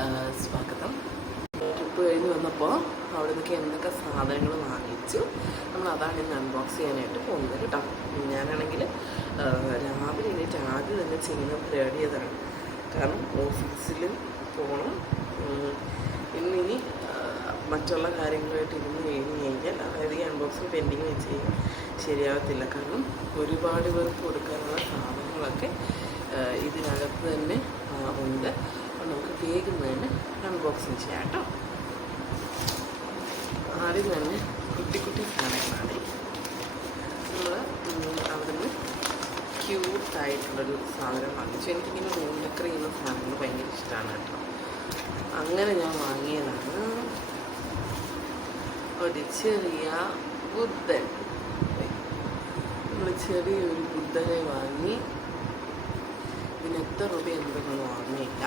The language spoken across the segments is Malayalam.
സ്വാഗതം. ട്രിപ്പ് കഴിഞ്ഞ് വന്നപ്പോൾ അവിടെ നിന്നൊക്കെ എന്തൊക്കെ സാധനങ്ങൾ വാങ്ങിച്ചു അതാണ് ഇന്ന് അൺബോക്സ് ചെയ്യാനായിട്ട് പോകുന്നത് കേട്ടോ. ഞാനാണെങ്കിൽ രാവിലെ എണീറ്റ് ആദ്യം തന്നെ ചെയ്യുന്ന പരിപാടി അതാണ്. കാരണം ഓഫീസിൽ പോകണം. ഇന്നിനി മറ്റുള്ള കാര്യങ്ങളായിട്ട് ഇരുന്ന് കഴിഞ്ഞാൽ അതായത് ഈ അൺബോക്സിങ് പെൻഡിങ് വെച്ച് കഴിഞ്ഞാൽ ശരിയാകത്തില്ല. കാരണം ഒരുപാട് പേർക്ക് കൊടുക്കാനുള്ള സാധനങ്ങളൊക്കെ ഇതിനകത്ത് തന്നെ ഉണ്ട്. അപ്പോൾ നമുക്ക് വേഗം തന്നെ അൺബോക്സിങ് ചെയ്യാം കേട്ടോ. ആദ്യം തന്നെ കുട്ടി കുട്ടി സാധനങ്ങളാണ്. നമ്മൾ അവിടെ നിന്ന് ക്യൂട്ടായിട്ടുള്ളൊരു സാധനം വാങ്ങിച്ചു. എനിക്കിങ്ങനെ റൂം ഡെക്കർ ചെയ്യുന്ന സാധനങ്ങൾ ഭയങ്കര ഇഷ്ടമാണ് കേട്ടോ. അങ്ങനെ ഞാൻ വാങ്ങിയതാണ് ഒരു ചെറിയ ബുദ്ധൻ. നമ്മൾ ചെറിയൊരു ബുദ്ധനെ വാങ്ങി. ഇതിന് എത്ര രൂപ എന്തെങ്കിലും വാങ്ങിയില്ല,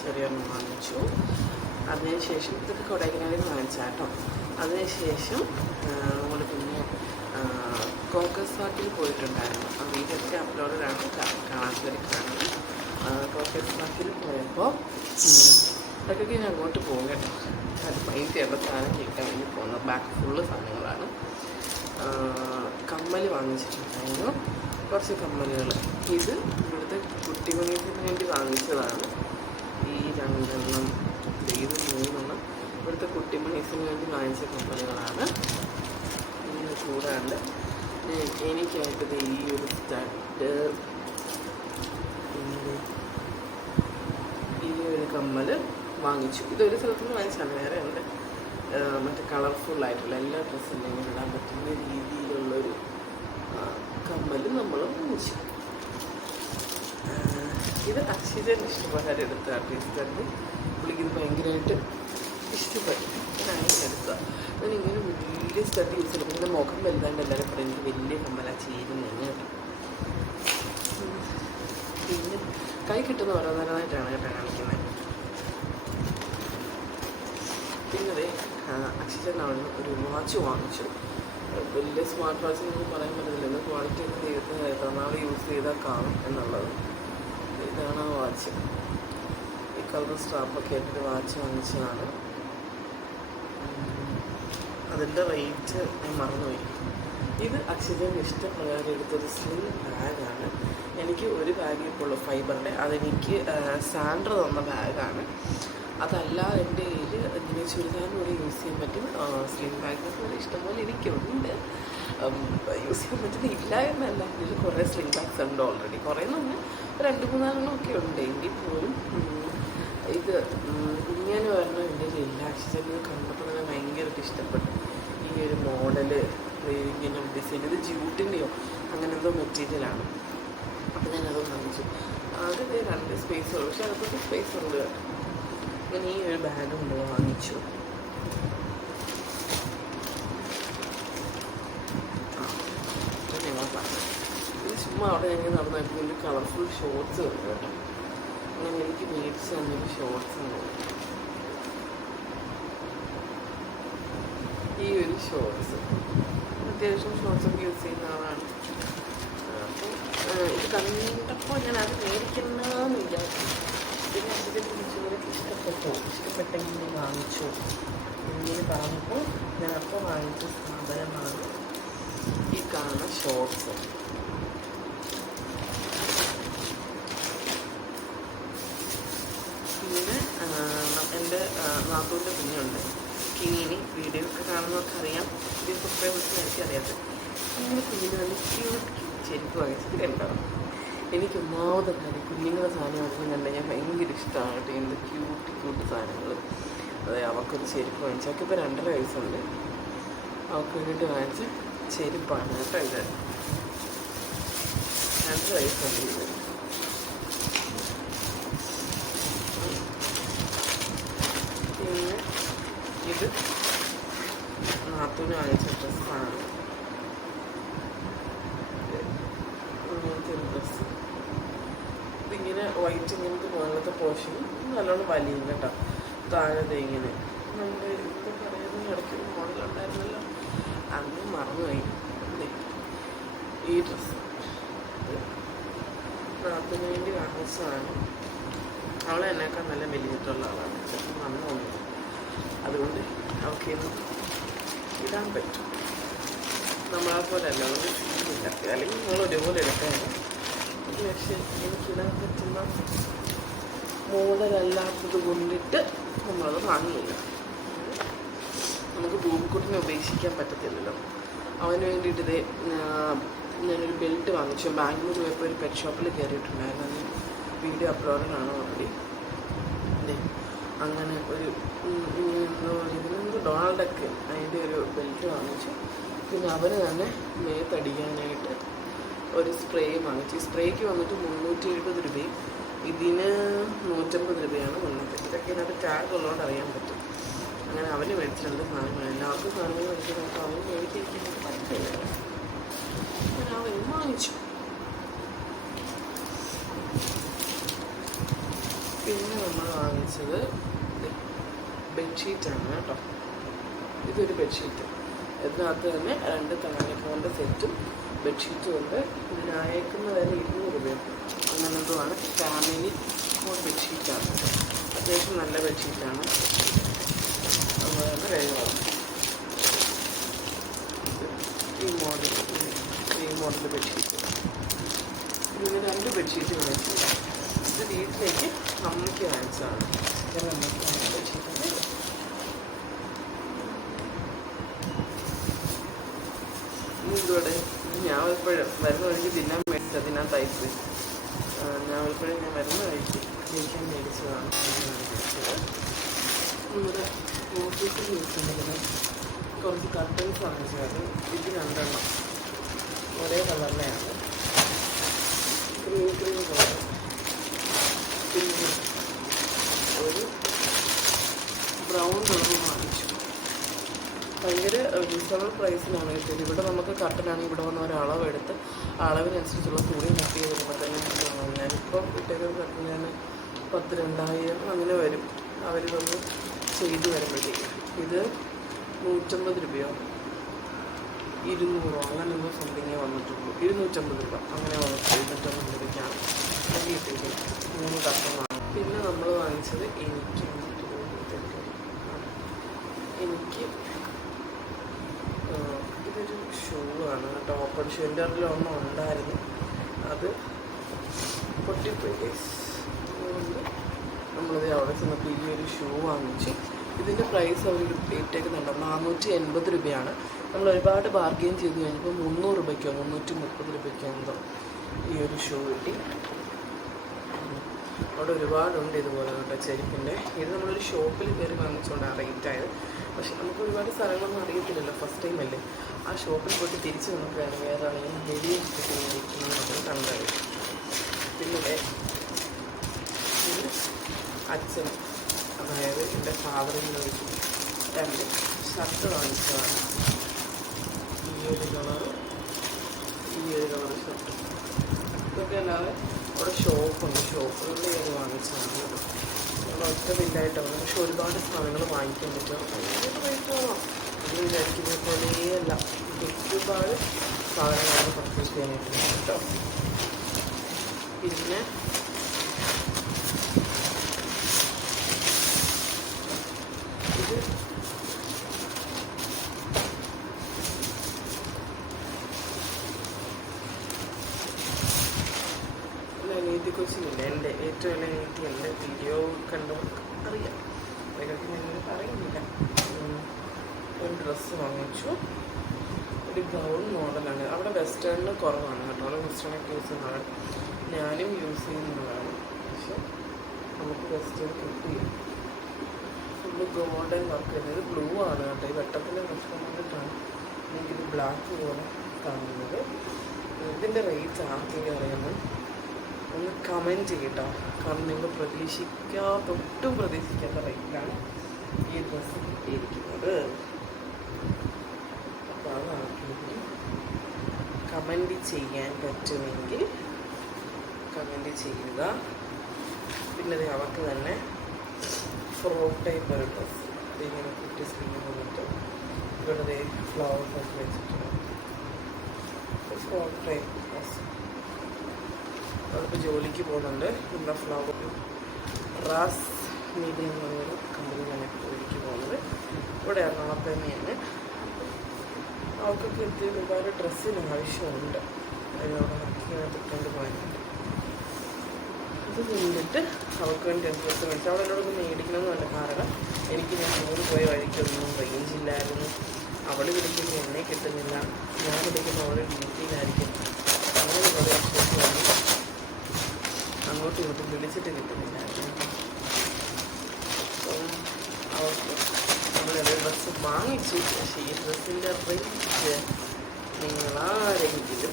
ചെറിയൊരെണ്ണം വാങ്ങിച്ചു. അതിനുശേഷം ഇതൊക്കെ കൊടൈക്കനാലിൽ വാങ്ങിച്ചാട്ടോ. അതിനുശേഷം നമ്മൾ പിന്നെ കോക്കസ് പാർക്കിൽ പോയിട്ടുണ്ടായിരുന്നു. ആ വീഡിയോക്കെ അപ്ലോഡാണ്, കാണാത്തവർ കാണുന്നത്. കോക്കസ് പാർക്കിൽ പോയപ്പോൾ അതൊക്കെ ഞാൻ അങ്ങോട്ട് പോകും കേട്ടോ. അത് മൈൻഡ് ചെയ്യേണ്ട സാധനം കേൾക്കാൻ വേണ്ടി പോകുന്നത്. ബാക്ക് ഫുള്ള് സാധനങ്ങളാണ്. കമ്മൽ വാങ്ങിച്ചിട്ടുണ്ടായിരുന്നു, കുറച്ച് കമ്മലുകൾ. ഇത് ഇവിടുത്തെ കുട്ടിമണിയത്തിന് വേണ്ടി വാങ്ങിച്ചതാണ്. ഈ 2 എണ്ണം, ഇത് 3 എണ്ണം ഇവിടുത്തെ കുട്ടിമണീസിന് വേണ്ടി വാങ്ങിച്ച കമ്പനികളാണ്. ഇങ്ങനെ കൂടാണ്ട് എനിക്കായിട്ട് ഈ ഒരു സ്റ്റഡ്, ഈ ഒരു കമ്മൽ വാങ്ങിച്ചു. ഇതൊരു സ്ഥലത്ത് നിന്ന് വാങ്ങിച്ചാണ്, വേറെ ഉണ്ട്. മറ്റേ കളർഫുള്ളായിട്ടുള്ള എല്ലാ ഡ്രസ്സിലും ഇടാൻ പറ്റുന്ന രീതിയിലുള്ളൊരു കമ്മൽ നമ്മൾ വാങ്ങിച്ചു. ഇത് അക്ഷിതന് ഇഷ്ടപ്രകാരം എടുത്ത ടീസ്റ്ററിന് പുള്ളിക്കിത് ഭയങ്കരമായിട്ട് ഇഷ്ടപ്പെട്ടു. ഞാനങ്ങനെ എടുത്തതാണ്. ഞാനിങ്ങനെ വലിയ സ്റ്റഡ് യൂസ് ചെയ്തു. പിന്നെ മുഖം വലുതാണ്ട് എല്ലാവരും പറയും എനിക്ക് വലിയ കമ്മല ചേരുന്നതിന്. പിന്നെ കൈ കിട്ടുന്ന ഓരോന്നോരോന്നായിട്ടാണ് കേട്ടോ കാണിക്കുന്നത്. പിന്നെ അക്ഷിതൻ അവിടെ ഒരു വാച്ച് വാങ്ങിച്ചു. വലിയ സ്മാർട്ട് വാച്ച് എന്നൊന്നും പറയാൻ പറ്റത്തില്ല. ഇന്ന് ക്വാളിറ്റി ഒക്കെ ചെയ്ത് നാളെ യൂസ് ചെയ്താൽ കാണും എന്നുള്ളത്. ഇതാണ് ആ വാച്ച്. ഈ കളർ സ്ട്രാപ്പൊക്കെ ആയിട്ടൊരു വാച്ച് വാങ്ങിച്ചതാണ്. അതിൻ്റെ റേറ്റ് ഞാൻ മറന്നുപോയി. ഇത് അക്ഷിതൻ്റെ ഇഷ്ടപ്രകാരം എടുത്തൊരു സ്ലിം ബാഗാണ്. എനിക്ക് ഒരു ബാഗ് ഇപ്പോൾ ഉള്ളൂ ഫൈബറിൻ്റെ. അതെനിക്ക് സാൻഡ്ര തന്ന ബാഗാണ്. അതല്ല എൻ്റെ കയ്യിൽ ഇങ്ങനെ ചുരിദാറിനൂടെ യൂസ് ചെയ്യാൻ പറ്റും സ്ലിം ബാഗിനൊക്കെ ഇഷ്ടംപോലെ എനിക്കുണ്ട്. യൂസ് ചെയ്യാൻ പറ്റുന്ന ഇല്ല എന്നല്ല, ഇതിൽ കുറേ സ്ലിം ബാഗ്സ് ഉണ്ട് ഓൾറെഡി. കുറേ എന്ന് പറഞ്ഞാൽ 2-3 ഒക്കെ ഉണ്ട്. എങ്കിൽ പോലും ഇത് ഇങ്ങനെ പറഞ്ഞാൽ എൻ്റെ എല്ലാ അക്ഷിതന്നെ കണ്ടപ്പോൾ തന്നെ ഭയങ്കരമായിട്ട് ഇഷ്ടപ്പെട്ടു. ഈ ഒരു മോഡല്, ഇങ്ങനെ ഡിസൈൻ. ഇത് ജൂട്ടിൻ്റെയോ അങ്ങനെ എന്തോ മെറ്റീരിയലാണ്. അപ്പോൾ ഞാനത് വാങ്ങിച്ചു. ആദ്യം 2 സ്പേസ് ഉള്ളൂ, പക്ഷെ അതൊക്കെ സ്പേസ് ഉണ്ട്. അങ്ങനെ ഈ ഒരു ബാഗ് നമ്മൾ വാങ്ങിച്ചു. ഞങ്ങൾ പറഞ്ഞു ഇത് ചുമ്മാ അവിടെ ഞങ്ങൾ നടന്നായിട്ട് ഒരു കളർഫുൾ ഷോർട്സ് ഉണ്ട് കേട്ടോ. അങ്ങനെ എനിക്ക് മേടിച്ച് തന്നൊരു ഷോർട്സ് ഉണ്ട്. ഈ ഒരു ഷോർട്സ് അത്യാവശ്യം ഷോർട്സൊക്കെ യൂസ് ചെയ്യുന്ന ആളാണ്. അപ്പോൾ ഇത് കണ്ടപ്പോൾ ഞാൻ അത് മേടിക്കണമെന്ന് വിചാരിച്ചു. പിന്നെ അതിനെ കുറിച്ചുള്ളവർക്ക് ഇഷ്ടപ്പെട്ടെങ്കിൽ വാങ്ങിച്ചു ഇങ്ങനെ പറഞ്ഞപ്പോൾ ഞാൻ അപ്പോൾ വാങ്ങിച്ച സാധനമാണ് ഈ കാണുന്ന ഷോർട്സ്. പിന്നെ എൻ്റെ നാത്തൂൻ്റെ കുഞ്ഞുണ്ട് കിങ്ങിനി. വീഡിയോ ഒക്കെ കാണുന്നവർക്ക് അറിയാം, വീഡിയോ സബ്സ്ക്രൈബേഴ്സിന് എനിക്കറിയാത്തത്. ഇങ്ങനെ കുഞ്ഞിന് നല്ല ക്യൂട്ട് ചെരുപ്പ് വാങ്ങിച്ചത് കണ്ടാവും. എനിക്ക് ഒന്നാമത്തെ കാര്യം കുഞ്ഞുങ്ങളുടെ സാധനം വാങ്ങിക്കാൻ കണ്ടാൽ ഞാൻ ഭയങ്കര ഇഷ്ടമാണ് കേട്ടോ. എന്ത് ക്യൂട്ട് സാധനങ്ങൾ. അതെ, അവൾക്കൊരു ചെരുപ്പ് വാങ്ങിച്ചു. അവൾക്കിപ്പോൾ 2.5 വയസ്സുണ്ട്. അവൾക്ക് വേണ്ടി വാങ്ങിച്ച ചെരുപ്പാണ് കേട്ടോ. ഇത് 2 വയസ്സുണ്ട്. ഇത് പിന്നെ ഇത് നാത്തൂന് വാങ്ങിച്ച ഡ്രസ്സാണ്. ഡ്രസ്സ് ഇതിങ്ങനെ വൈറ്റ്, ഇങ്ങനത്തെ മുകളിലത്തെ പോർഷൻ നല്ലോണം വലിയും കേട്ടോ. താഴത്തെ ഇങ്ങനെ നമ്മൾ ഇപ്പോൾ പറയുന്ന ഇടയ്ക്ക് മോഡലുണ്ടായിരുന്നല്ലോ, അന്ന് മറന്നുപോയി. ഈ ഡ്രസ്സ് നാത്തിന് വേണ്ടി വാങ്ങിച്ചതാണ്. അവളെ എന്നേക്കാൾ നല്ല വലിയിട്ടുള്ള ആളാണ്, ചിലപ്പോൾ വണ്ണമൊന്നും. അതുകൊണ്ട് അവൾക്ക് ഇടാൻ പറ്റും. നമ്മളെ പോലെ അല്ല, അതുകൊണ്ട് സീനില്ല. അല്ലെങ്കിൽ നമ്മൾ ഒരുപോലെ എടുക്കാണ്. പക്ഷേ എനിക്കിടാൻ പറ്റുന്ന മോഡലല്ലാത്തത് കൊണ്ടിട്ട് നമ്മളത് വാങ്ങിയില്ല. നമുക്ക് ഭൂമിക്കുട്ടിനെ ഉപേക്ഷിക്കാൻ പറ്റത്തില്ലല്ലോ. അവന് വേണ്ടിയിട്ട് ഇതേ ഞാനൊരു ബെൽറ്റ് വാങ്ങിച്ചു. ബാംഗ്ലൂർ പോയപ്പോൾ ഒരു പെറ്റ് ഷോപ്പിൽ കയറിയിട്ടുണ്ടായിരുന്നു. അതിന് വീഡിയോ അപ്ലോഡാണ് ഓൾറെഡി. അതെ, അങ്ങനെ ഒരു ഇതിനെന്തോ ഡൊണാൾഡൊക്കെ അതിൻ്റെ ഒരു ബെൽറ്റ് വാങ്ങിച്ചു. പിന്നെ അവന് തന്നെ മേത്തടിക്കാനായിട്ട് ഒരു സ്പ്രേ വാങ്ങിച്ചു. ഈ സ്പ്രേക്ക് വന്നിട്ട് 370 രൂപയും ഇതിന് 150 രൂപയാണ് വന്നത്. ഇതൊക്കെ ഇതിനകത്ത് ടാഗ് ഉള്ളതുകൊണ്ട് അറിയാൻ പറ്റും. അങ്ങനെ അവന് മേടിച്ചിട്ടുണ്ട് സാധനങ്ങൾ. എല്ലാവർക്കും സാധനങ്ങൾ മേടിച്ചിട്ട് അവന് മേടിച്ചിരിക്കുന്നത് പറ്റില്ല. അങ്ങനെ അവൻ വാങ്ങിച്ചു. പിന്നെ നമ്മൾ വാങ്ങിച്ചത് ബെഡ്ഷീറ്റാണ് കേട്ടോ. ഇതൊരു ബെഡ്ഷീറ്റ്. ഇതിനകത്ത് തന്നെ 2 തലങ്ങൾക്കോൻ്റെ സെറ്റും ബെഡ്ഷീറ്റും ഉണ്ട്. ഇതിനയക്കുന്ന വില 200 രൂപയും അങ്ങനെ എന്തോമാണ്. ഫാമിലി ബെഡ്ഷീറ്റാണ്. അത്യാവശ്യം നല്ല ബെഡ്ഷീറ്റാണ്. അതുപോലെ തന്നെ വിലയാണ്. ഈ മോഡൽ ബെഡ്ഷീറ്റ്. ഇതിന് 2 ബെഡ്ഷീറ്റ് വാങ്ങിച്ചില്ല. ഇത് വീട്ടിലേക്ക് അമ്മയ്ക്ക് വാങ്ങിച്ചതാണ്. അമ്മയ്ക്കാണ് ബെഡ്ഷീറ്റ്. ഇതോടെ ഞാൻ ഇപ്പോഴും വരുന്ന വഴിക്ക് തിന്നാൻ മേടിച്ചത്. അതിനകത്തായിപ്പോയി. ഞാൻ ഇപ്പോഴും വരുന്ന വഴിക്ക് കഴിക്കാൻ മേടിച്ചതാണ്. നമ്മുടെ ഓഫീസിൽ യൂസ് ചെയ്യുന്നത് കുറച്ച് കർട്ടൻസ് വാങ്ങിച്ചത്. ഇത് 2 എണ്ണം ഒരേ കളറിലെയാണ്. Cream colour. പിന്നെ ഒരു ബ്രൗൺ കളർ വാങ്ങിച്ചു. ഭയങ്കര റീസണബിൾ പ്രൈസിലാണ് കിട്ടിയത്. ഇവിടെ നമുക്ക് കർട്ടനാണെങ്കിൽ ഇവിടെ വന്ന ഒരളവെടുത്ത് അളവിനനുസരിച്ചുള്ള തുണി കട്ട് ചെയ്ത് വരുമ്പോൾ തന്നെ ഞാനിപ്പോൾ ഇട്ടേക്കൊരു കർട്ടന് 10,000-2000 അങ്ങനെ വരും അവരിതൊന്ന് ചെയ്ത് വരുമ്പോഴത്തേക്ക്. ഇത് 150 രൂപയോ 200 അങ്ങനെ ഒന്നും സംതിങ്ങേ വന്നിട്ടുള്ളൂ. 250 രൂപ അങ്ങനെ വന്നിട്ടുള്ളൂ. 250 രൂപയ്ക്കാണ് കിട്ടിയത്. 3 കർട്ടനാണ്. പിന്നെ നമ്മൾ വാങ്ങിച്ചത് എനിക്ക് ഇതൊരു ഷൂ ആണ് കേട്ടോ. Open shoe. എൻ്റെ ഒരെണ്ണം ഉണ്ടായിരുന്നു, അത് പൊട്ടിപ്പോയി. അതുകൊണ്ട് നമ്മളിത് അവിടെ ചെന്നപ്പോൾ ഈ ഒരു ഷൂ വാങ്ങിച്ചു. ഇതിൻ്റെ പ്രൈസ് അവർ ഇട്ടേക്കുന്നുണ്ട് 480 രൂപയാണ്. നമ്മൾ ഒരുപാട് ബാർഗെയിൻ ചെയ്ത് കഴിഞ്ഞപ്പോൾ 300 രൂപയ്ക്കോ 330 രൂപയ്ക്കോ എന്തോ ഈ ഒരു ഷൂ കിട്ടി. അവിടെ ഒരുപാടുണ്ട് ഇതുപോലെ കേട്ടോ ചെരുപ്പിൻ്റെ. ഇത് നമ്മളൊരു ഷോപ്പിൽ കയറി വാങ്ങിച്ചുകൊണ്ടാണ് റേറ്റായത്. പക്ഷെ നമുക്ക് ഒരുപാട് സ്ഥലങ്ങളൊന്നും അറിയത്തില്ലല്ലോ, ഫസ്റ്റ് ടൈം അല്ലേ. ആ ഷോപ്പിൽ പോയിട്ട് തിരിച്ച് നമുക്കാണ് വേറെ ആണെങ്കിൽ വലിയ ഇരിക്കുന്നത് കണ്ടത്. പിന്നെ അച്ഛൻ, അതായത് എൻ്റെ ഫാദറിന് 2 ഷർട്ട് വാങ്ങിച്ചതാണ്. ഈ ഒരു കളറ് ഷർട്ട്. ഇതൊക്കെ അല്ലാതെ അവിടെ ഷോപ്പുണ്ട്. ഷോപ്പുകളിൽ ഇത് വാങ്ങിച്ചതാണ്. നമ്മൾ ഒറ്റ ബില്ലായിട്ടാണ്. പക്ഷെ ഒരുപാട് സാധനങ്ങൾ വാങ്ങിക്കാൻ പറ്റും. ഭയങ്കര റേറ്റ് ആണോ എന്ന് വിചാരിക്കുന്ന പോലെയല്ല. ഒരുപാട് സാധനങ്ങളാണ് പർച്ചേസ് ചെയ്യാനായിട്ടുണ്ട് കേട്ടോ. പിന്നെ ഇത് അനീതി കൊച്ചിനില്ല. എൻ്റെ ഏറ്റവും വലിയ അനീതി എൻ്റെ വീഡിയോ കണ്ടവർക്ക് അറിയാം. അതൊക്കെ ഞാനിങ്ങനെ പറയുന്നില്ല. ഒരു ഡ്രസ്സ് വാങ്ങിച്ചു. ഒരു ഗൗൺ മോഡലാണ്. അവിടെ വെസ്റ്റേണിന് കുറവാണ് കേട്ടോ. അവിടെ വെസ്റ്റേണൊക്കെ യൂസ് ചെയ്യുന്നതാണ്, ഞാനും യൂസ് ചെയ്യുന്നതാണ്. പക്ഷെ നമുക്ക് വെസ്റ്റേൺ കിട്ടില്ല. ഫുള്ള് ഗോൾഡൻ വർക്ക് ചെയ്യുന്നത്. ബ്ലൂ ആണ് കേട്ടോ. ഈ വെട്ടത്തിൻ്റെ പ്രശ്നം കൊണ്ടിട്ടാണ് എനിക്കിത് ബ്ലാക്ക് പോലെ കാണുന്നത്. ഇതിൻ്റെ റേറ്റ് ആർക്കെങ്കിലും അറിയുന്നത് ഒന്ന് കമൻറ്റ് ചെയ്യട്ടോ. കാരണം നിങ്ങൾ ഒട്ടും പ്രതീക്ഷിക്കാത്ത റേറ്റിലാണ് ഈ ഡ്രസ്സ് കിട്ടിയിരിക്കുന്നത്. അപ്പോൾ അതാർക്കെങ്കിലും കമൻറ്റ് ചെയ്യാൻ പറ്റുമെങ്കിൽ കമൻറ്റ് ചെയ്യുക. പിന്നെ അവർക്ക് തന്നെ ഫ്രോക്ക് ടൈപ്പ് ഒരു ഡ്രസ്സ് ഇങ്ങനെ കുട്ടി സ്ക്രീൻ വന്നിട്ട് ഇവിടെ ഫ്ലവേഴ്സ് ഒക്കെ വെച്ചിട്ടുണ്ട്. Frock type dress. അതിപ്പോൾ ജോലിക്ക് പോകുന്നുണ്ട്. നമ്മുടെ ഫ്ലവർ റാസ് മീഡിയ എന്ന് പറഞ്ഞൊരു കമ്പനിയിലാണ് ജോലിക്ക് പോകുന്നത്. ഇവിടെ എറണാകുളത്ത് തന്നെയാണ്. അവൾക്കൊക്കെ എത്തിയ ഒരുപാട് ഡ്രസ്സിന് ആവശ്യമുണ്ട്. അതിനോട് ഇട്ടുകൊണ്ട് പോയിട്ടുണ്ട്. ഇത് കഴിഞ്ഞിട്ട് അവൾക്ക് വേണ്ടി ഡ്രസ്സ് മേടിച്ചു. അവൾ എന്നോടൊന്ന് മേടിക്കണമെന്ന് പറഞ്ഞ കാരണം എനിക്ക് ഞാൻ ടൂർ പോയ വഴിക്കൊന്നും റേഞ്ചില്ലായിരുന്നു. അവൾ വിളിക്കുമ്പോൾ എന്നെ കിട്ടുന്നില്ല, ഞാൻ വിളിക്കുമ്പോൾ അവൾ ഡ്യൂട്ടിയിലായിരിക്കും. അങ്ങനെ കുറേ ഇഷ്യൂസ് വന്നു. അങ്ങോട്ടും ഇങ്ങോട്ടും വിളിച്ചിട്ട് കിട്ടുന്നില്ലായിരുന്നു. അപ്പം അവൾക്ക് നമ്മളൊരു ഡ്രസ്സ് വാങ്ങിച്ചു. പക്ഷേ ഈ ഡ്രസ്സിൻ്റെ റേഞ്ച് നിങ്ങളാരെങ്കിലും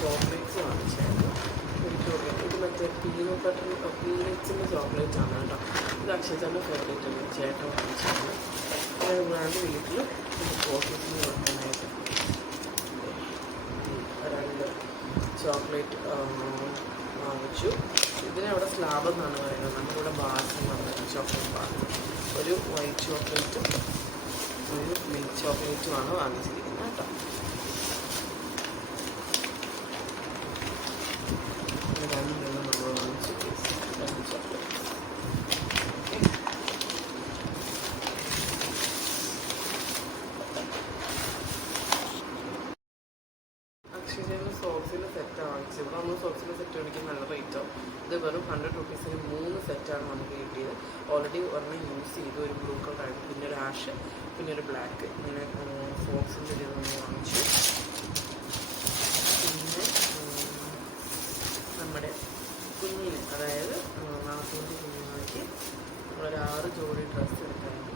ചോക്ലേറ്റ്സ് വാങ്ങിച്ചായിരുന്നു. ഒരു ചോക്ലേറ്റ് ഇത് മറ്റേ പീനട്സിൻ്റെ ചോക്ലേറ്റാണ് കേട്ടോ. ഇത് അക്ഷയത്തിൻ്റെ ഫേവറേറ്റ് ആണ്. ചേട്ടൻ വാങ്ങിച്ചാണ്. അതുകൊണ്ട് വീട്ടിൽ ഇത് ഓഫീസിൽ വെക്കാനായിട്ട് 2 ചോക്ലേറ്റ് വാങ്ങിച്ചു. ഇതിനവിടെ സ്ലാബ് എന്നാണ് പറയുന്നത്. നമ്മളിവിടെ ബാസ് എന്ന് പറയുന്നത് ചോക്ലേറ്റ് ബാസ്. ഒരു വൈറ്റ് ചോക്ലേറ്റും ഒരു മിൽക്ക് ചോക്ലേറ്റുമാണ് വാങ്ങിച്ചിരിക്കുന്നത് കേട്ടോ. രണ്ടെണ്ണം നമ്മൾ വാങ്ങിച്ചു. 2 ചോക്ലേറ്റ്. അക്ഷയയിലെ സോക്സിൻ്റെ സെറ്റാണ് വാങ്ങിച്ചത്. ഇവിടെ നമ്മൾ സോക്സിൻ്റെ സെറ്റ് മേടിക്കാൻ നല്ല റേറ്റാവും. ഇത് വെറും 100 റുപ്പീസിന് 3 സെറ്റാണ് നമുക്ക് കിട്ടിയത്. ഓൾറെഡി ഒരെണ്ണം യൂസ് ചെയ്തു. ഒരു ബ്ലൂ കളറാണ്, പിന്നെ ഒരു ആഷ്, പിന്നെ ഒരു ബ്ലാക്ക്. ഇങ്ങനെ സോക്സിൻ്റെ ഇത് നമ്മൾ വാങ്ങിച്ചു. പിന്നെ നമ്മുടെ കുഞ്ഞിന്, അതായത് നാത്തൂൻ്റെ കുഞ്ഞുങ്ങൾക്ക് നമ്മളൊരു 6 ജോഡി ഡ്രസ്സ് എടുക്കാറുണ്ട്.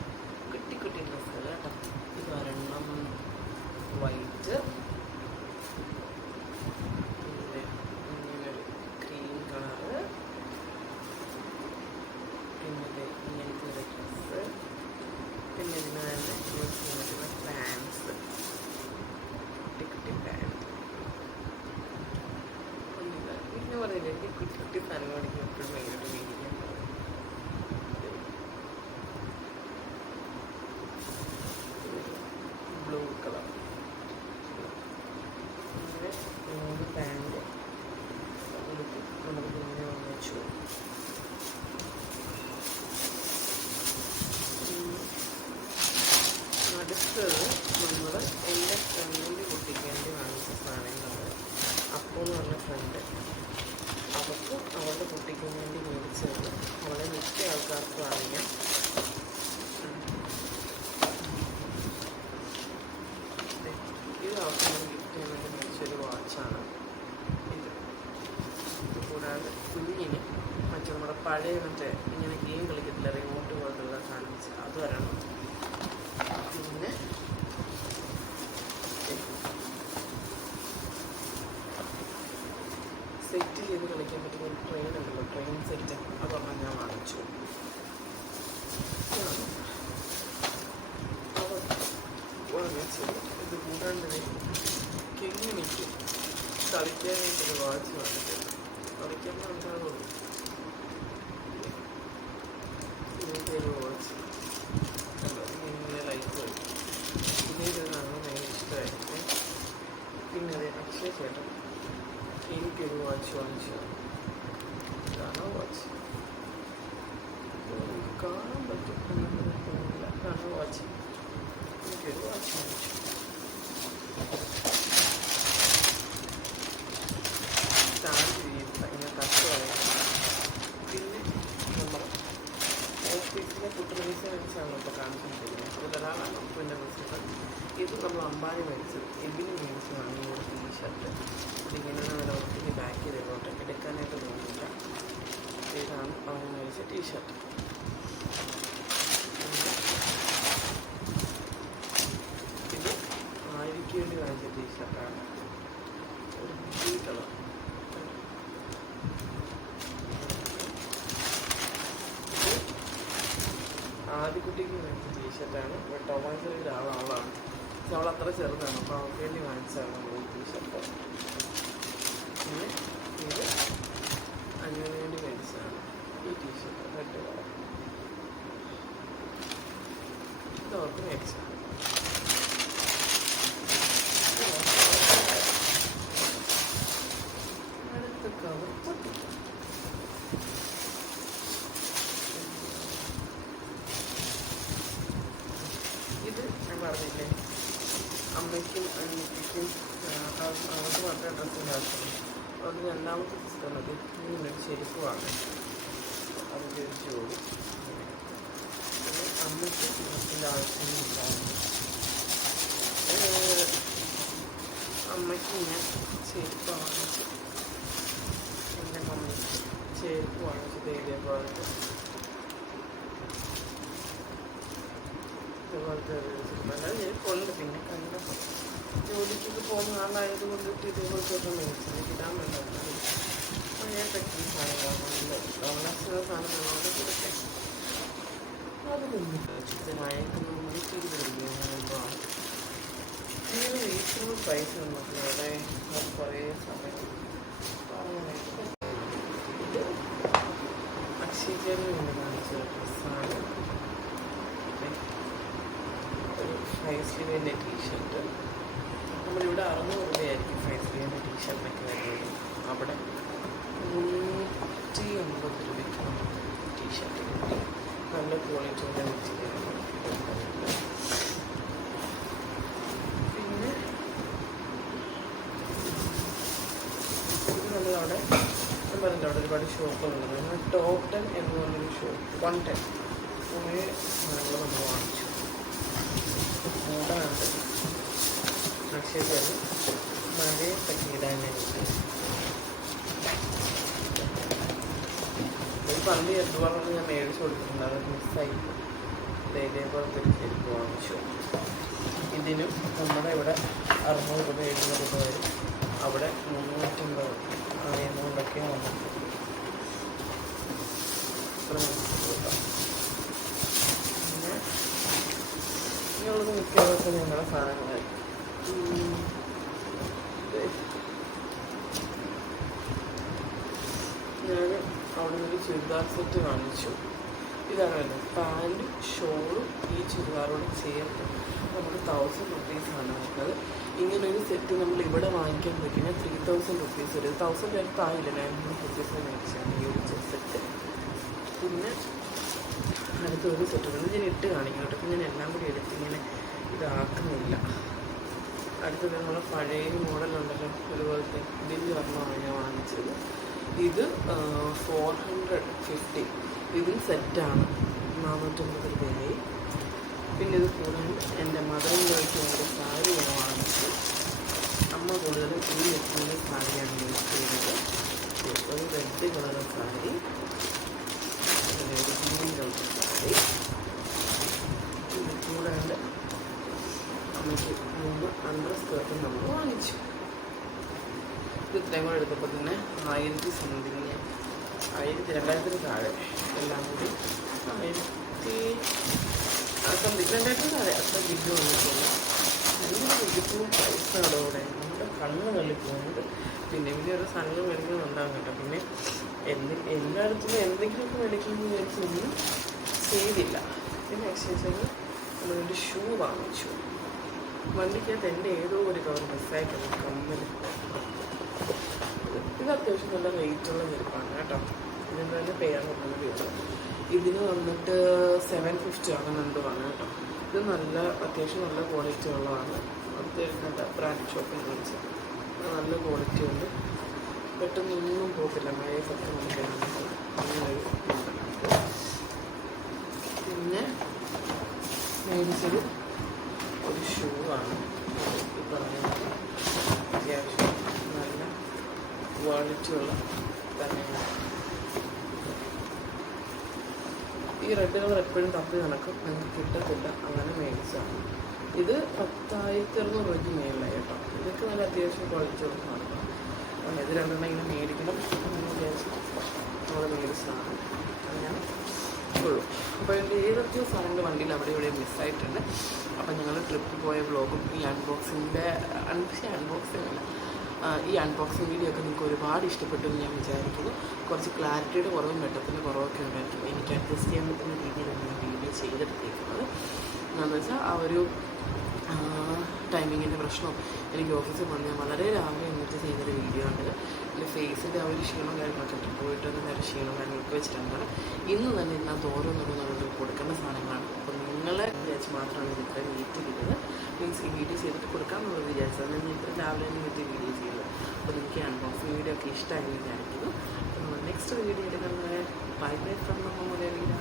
കുട്ടി കുട്ടി ഡ്രസ്സുകൾ കേട്ടോ. ഇത് ഒരെണ്ണം വൈറ്റ്, പിന്നെ ഇങ്ങനൊരു ക്രീം കളറ്, പിന്നെ ഇങ്ങനത്തെ ഒരു ഡ്രസ്സ്, പിന്നെ ഇതിന് തന്നെ യൂസ് ചെയ്യുന്ന പാൻസ്, കുട്ടി കുട്ടി പാൻസ്. പിന്നെ പറയുന്നത് എനിക്ക് കുട്ടി കുട്ടി സാധനം മേടിക്കും എപ്പോഴും ഭയങ്കരമായിട്ട് മേടിക്കാൻ. ബ്ലൂ കളർ, അങ്ങനെ 3 പാൻറ് നമുക്ക് പിന്നെ വാങ്ങിച്ചു. അടുത്തത് നമ്മൾ എൻ്റെ ഫ്രണ്ടിൻ്റെ കുട്ടിക്ക് വേണ്ടി വാങ്ങിച്ച സാധനങ്ങൾ. അപ്പോൾ എന്ന് പറഞ്ഞ ഫ്രണ്ട് അവർക്ക് അവളുടെ കുട്ടിക്ക് വേണ്ടി മേടിച്ചത്. അവളെ മിക്ക ആൾക്കാർക്ക് വാങ്ങിക്കാം. ഇത് അവർക്ക് ഞാൻ ഗിഫ്റ്റ് ചെയ്യാൻ വേണ്ടി മേടിച്ചൊരു വാച്ചാണ് ഇത്. ഇത് കൂടാതെ കുഞ്ഞിന് മറ്റേ നമ്മുടെ പഴയ മറ്റേ ഇങ്ങനെ ഗെയിം കളിക്കത്തില്ല, റിമോട്ട് പോലുള്ള സാധനം, അത് വരണം. പിന്നെ സെറ്റ് ചെയ്ത് കളിക്കാൻ പറ്റുന്ന ഒരു ട്രെയിൻ ഉണ്ടല്ലോ, ട്രെയിൻ സെറ്റ്, അതൊരെണ്ണം ഞാൻ വാങ്ങിച്ചു. വാങ്ങിച്ചത് ഇത് കൂടാണ്ട് കിങ്ങിണിക്ക് കളിക്കാനായിട്ടൊരു വാച്ച് വാങ്ങിച്ചത്. കളിക്കാൻ ഉണ്ടാകുള്ളൂ ഇങ്ങനത്തെ ഒരു വാച്ച്. ഇങ്ങനെ ലൈറ്റ് വരും. ഇതൊരു കാണുമ്പോൾ ഭയങ്കര ഇഷ്ടമായിരിക്കും. പിന്നെ അതെ അക്ഷയ ചേട്ടൻ എനിക്കൊരു വാച്ച് വാങ്ങിച്ചു. ഇതാണ് വാച്ച്. കാണാൻ പറ്റും, ഇതാണ് വാച്ച്. എനിക്കൊരു വാച്ച് വാങ്ങിച്ചു. ഇങ്ങനെ കഷ്ട പറയാം. പിന്നെ നമ്മൾ ഓഫീസിലെ കുട്ടി പൈസ മേടിച്ചാണ് ഇപ്പോൾ കാണിച്ചുകൊണ്ടിരിക്കുന്നത്. അതിലൊരാളാണ് പിന്നെ വിളിച്ചത്. ഇത് നമ്മൾ അമ്പാനി മേടിച്ചത്, എബിന് മേടിച്ചതാണ് ഈ ഒരു ടീഷർട്ട്. ഇതിങ്ങനെ ഒത്തിരി ബാക്ക് ചെയ്തോട്ടെ, എടുക്കാനായിട്ട് തോന്നുന്നില്ല. ഇതാണ് അവൻ മേടിച്ച ടീഷർട്ട്. ഇത് ആയിരിക്കും വേണ്ടി വാങ്ങിച്ച ടീഷർട്ടാണ്, ഒരു ബ്ലൂ കളർ. ആദ്യക്കുട്ടിക്ക് മേടിച്ച ടീഷർട്ടാണ്. ടൊമാറ്റോയുടെ ആളാണ്. പക്ഷെ അവൾ അത്ര ചെറുതാണ്, അപ്പോൾ അവൾക്ക് വേണ്ടി വാങ്ങിച്ചതാണ് നമ്മൾ ഈ ടീഷർട്ട്. പിന്നെ ഇത് അതിന് വേണ്ടി മേടിച്ചതാണ് ഈ ടീഷർട്ട്, റെഡ് കളർ. ഇത് അവർക്ക് മേടിച്ചതാണ്. അടുത്ത കവർ പൊട്ടി. ഡ്രസ്സിൻ്റെ ആവശ്യമില്ല. അതുകൊണ്ട് രണ്ടാമത്തെ സിസ്റ്റം മതി. ഇങ്ങനൊരു ചെരുപ്പ് വാങ്ങും, അത് ഉപയോഗിച്ച് പോകും. പിന്നെ അമ്മയ്ക്ക് ഡ്രസ്സിൻ്റെ ആവശ്യമൊന്നുമില്ലായിരുന്നു. അമ്മയ്ക്ക് ഞാൻ ചെരുപ്പ് വാങ്ങിച്ചു, എൻ്റെ മമ്മിക്ക് ചെരുപ്പ് വാങ്ങിച്ചു ഇതേപോലത്തെ അല്ലാതെ ചെരുപ്പുണ്ട്. പിന്നെ കണ്ടപ്പോൾ ജോലിക്കൊക്കെ പോകുന്ന ആളായത് കൊണ്ടിട്ട് ഇതേപോലത്തെ ഒക്കെ മേടിച്ചത് ഇടാൻ വേണ്ടത് പഴയ പറ്റിയ സാധനങ്ങളാണ്, ഡോളക്സിൻ്റെ സാധനങ്ങളോട് കൊടുക്കാൻ. അത് പിന്നെ മഴയൊക്കെ മുറിച്ചൊരു കഴിയുമ്പോൾ ഇങ്ങനെ റീസണബിൾ പ്രൈസ് നമുക്ക് അവിടെ കുറേ സമയം ഇത് അക്ഷയചേരിൽ നിന്ന് കാണിച്ച ഡ്രസ്സാണ്. ഒരു 5 സ്ലീവിൻ്റെ ടീഷർട്ട്. നമ്മളിവിടെ 600 രൂപയായിരിക്കും 5 സ്ലീവിൻ്റെ ടീഷർട്ടിനൊക്കെ വരുന്നത്. അവിടെ 350 രൂപയ്ക്ക് ടീഷർട്ട് കിട്ടി. നല്ല ക്വാളിറ്റിയുള്ള മെറ്റീരിയലാണ്. പിന്നെ ഇത് നമ്മളവിടെ ഞാൻ പറഞ്ഞില്ല, അവിടെ ഒരുപാട് ഷോപ്പുകളുണ്ട്. നമ്മൾ ടോപ്പ് 10 എന്ന് പറഞ്ഞൊരു ഷോപ്പ് 110 കുറേ സാധനങ്ങൾ നമ്മൾ വാങ്ങിച്ചു. കൂടാണ്ട് അക്ഷയത്തിൽ മഴയൊക്കെ ഇടാനായിട്ട് ഒരു പന്തി എന്തുവാണെന്ന് ഞാൻ മേടിച്ചു കൊടുത്തിട്ടുണ്ട്, അത് മിസ്സായി. ഇതേപോലത്തെ ഒരു ചെരുപ്പ് വാങ്ങിച്ചു. ഇതിനും നമ്മുടെ ഇവിടെ 600 രൂപ 700 രൂപ വരും. അവിടെ 350 എമൗണ്ടൊക്കെ വന്നിട്ട് പിന്നെ ഇങ്ങനെയുള്ളത് മിക്കവാറും ഞങ്ങളുടെ സാധനങ്ങളായിരിക്കും. ഞാൻ അവിടെ നിന്നൊരു ചുരിദാർ സെറ്റ് വാങ്ങിച്ചു. ഇതാണ് വരുന്നത്, പാൻറ്റും ഷോളും ഈ ചുരിദാറോട് ചേർത്ത് നമുക്ക് 1000 റുപ്പീസാണ് വരുന്നത്. ഇങ്ങനൊരു സെറ്റ് നമ്മൾ ഇവിടെ വാങ്ങിക്കാൻ പറ്റുന്ന 3000 റുപ്പീസ് വരും. 1000 രൂപ ആയില്ല, 900 റുപ്പീസ് മേടിച്ചാണ് ഈ ഒരു സെറ്റ്. പിന്നെ അടുത്തൊരു സെറ്റ് ഉണ്ട്, ഞാൻ ഇട്ട് കാണിക്കണം കേട്ടോ. അപ്പം ഞാൻ എല്ലാം കൂടി എടുത്ത് ഇങ്ങനെ ഇതാക്കുന്നില്ല. അടുത്തത് നമ്മളെ പഴയ മോഡലുണ്ടല്ലോ അതുപോലത്തെ ഇതിൻ്റെ ഒരെണ്ണമാണ് ഞാൻ വാങ്ങിച്ചത്. ഇത് 450, ഇതും സെറ്റാണ് 450 രൂപയായി. പിന്നെ ഇത് കൂടാണ്ട് എൻ്റെ മദറിലേക്ക് ഒരു സാരി ഞാൻ വാങ്ങിച്ചു. അമ്മ കൂടുതലും ഈ നെറ്റിൻ്റെ സാരിയാണ് യൂസ് ചെയ്യുന്നത്. ഒരു റെഡ് കളർ സാരി, ഒരു ഗ്രീൻ കളർ സാരി. ഇത് കൂടാണ്ട് അമ്മയ്ക്ക് 3 അണ്ടർ സ്കേർട്ടും നമ്മൾ വാങ്ങിച്ചു. ഇത് ഇത്രയും കൂടെ എടുത്തപ്പോൾ തന്നെ 1000 സംതിങ്, 2000 താഴെ എല്ലാം കൂടി 1000 സംതിങ്, 2000 താഴെ. അത്ര ബില്ല് വന്നിട്ടില്ല. നല്ല ബില്ലിപ്പോൾ പൈസകളോടെ നമ്മുടെ കണ്ണ് തള്ളി പോകുന്നത്. പിന്നെ ഒരു സാധനം മേടിക്കുന്നുണ്ടാകും കേട്ടോ. പിന്നെ എല്ലായിടത്തും എന്തെങ്കിലുമൊക്കെ മേടിക്കുമെന്ന് വിചാരിച്ചൊന്നും ചെയ്തില്ല. പിന്നെ എക്സ്ചേഞ്ചിൽ നമ്മളൊരു ഷൂ വാങ്ങിച്ചു. വണ്ടിക്കകത്ത് എൻ്റെ ഏതോ ഒരു കവർ മിസ്സായിട്ടുള്ള കമ്മൽ. ഇത് അത്യാവശ്യം നല്ല റേറ്റുള്ള ചെരുപ്പാണ് കേട്ടോ. ഇതിൻ്റെ തന്നെ പേരാണ് വീട്. ഇതിന് വന്നിട്ട് 750 ആകുന്നുണ്ടാണ് കേട്ടോ. ഇത് നല്ല അത്യാവശ്യം നല്ല ക്വാളിറ്റി ഉള്ളതാണ്. അത്യാവശ്യം ബ്രാൻഡ് ഷോപ്പിൽ വിളിച്ചത് നല്ല ക്വാളിറ്റി ഉണ്ട്. പെട്ടെന്നൊന്നും പോകത്തില്ല, മഴയൊക്കെ നമുക്ക് അങ്ങനൊരു മോഡലാണ്. പിന്നെ മേടിച്ചത് ഒരു ഷൂ ആണ്. ഈ പറയുന്നത് അത്യാവശ്യം നല്ല ക്വാളിറ്റിയുള്ള തന്നെയാണ്. ഈ റെഡ് കളർ എപ്പോഴും തപ്പി നടക്കും, നമുക്ക് കിട്ടത്തില്ല, അങ്ങനെ മേടിച്ചാണ്. ഇത് 10,600 രൂപയ്ക്ക് മേളിലായി കേട്ടോ. ഇതൊക്കെ നല്ല അത്യാവശ്യം ക്വാളിറ്റി ഉള്ള സാധനമാണ്. അപ്പം ഇത് രണ്ടെണ്ണം ഇങ്ങനെ മേടിക്കണം എന്ന് വിചാരിച്ച് നമ്മൾ മേടിച്ചതാണ്. അങ്ങനെ ഉള്ളൂ. അപ്പോൾ എൻ്റെ ഏതൊക്കെയോ സാധനങ്ങൾ വണ്ടിയിൽ അവിടെ ഇവിടെ മിസ്സായിട്ടുണ്ട്. അപ്പം ഞങ്ങൾ ട്രിപ്പ് പോയ വ്ളോഗും ഈ അൺബോക്സിങ് അല്ല, ഈ അൺബോക്സിങ് വീഡിയോ ഒക്കെ നിങ്ങൾക്ക് ഒരുപാട് ഇഷ്ടപ്പെട്ടു എന്ന് ഞാൻ വിചാരിക്കുന്നു. കുറച്ച് ക്ലാരിറ്റിയുടെ കുറവും വെട്ടത്തിൻ്റെ കുറവൊക്കെ ഉണ്ടായിരിക്കും. എനിക്ക് അഡ്ജസ്റ്റ് ചെയ്യാൻ പറ്റുന്ന രീതിയിലാണ് ഞാൻ വീഡിയോ ചെയ്തെടുത്തേക്കുന്നത്. എന്താണെന്ന് വെച്ചാൽ ആ ഒരു ടൈമിങ്ങിൻ്റെ പ്രശ്നവും എനിക്ക് ഓഫീസിൽ വന്ന് വളരെ രാവിലെ എന്നിട്ട് ചെയ്തൊരു വീഡിയോ ഉണ്ട്. എൻ്റെ ഫേസിൻ്റെ ആ ഒരു ക്ഷീണവും കാര്യങ്ങളൊക്കെ പോയിട്ടൊന്നും വേറെ ക്ഷീണവും കാര്യങ്ങളൊക്കെ വെച്ചിട്ടാണ് ഇന്ന് തന്നെ ഇതിനകത്ത് ഓരോന്നോരോന്നും കൊടുക്കേണ്ട സാധനങ്ങളാണ്. അപ്പോൾ നിങ്ങളെ വിചാരിച്ച് മാത്രമാണ് ഇത് ഇത്ര നീറ്റ് ചെയ്തത്. മീൻസ് ഈ വീഡിയോ ചെയ്തിട്ട് കൊടുക്കാമെന്നുള്ളത് വിചാരിച്ചത്. ഞാൻ ഇത്ര രാവിലെ തന്നെ വീട്ടിൽ വീഡിയോ ചെയ്തത്. അപ്പോൾ നിങ്ങൾക്ക് അൺബോക്സിങ് വീഡിയോ ഒക്കെ ഇഷ്ടമായി വിചാരിക്കുന്നു. അപ്പോൾ നമ്മൾ നെക്സ്റ്റ് വീഡിയോ എടുക്കുന്നത് ബൈ ബൈ ഫ്രം നമ്മ മുരളീന.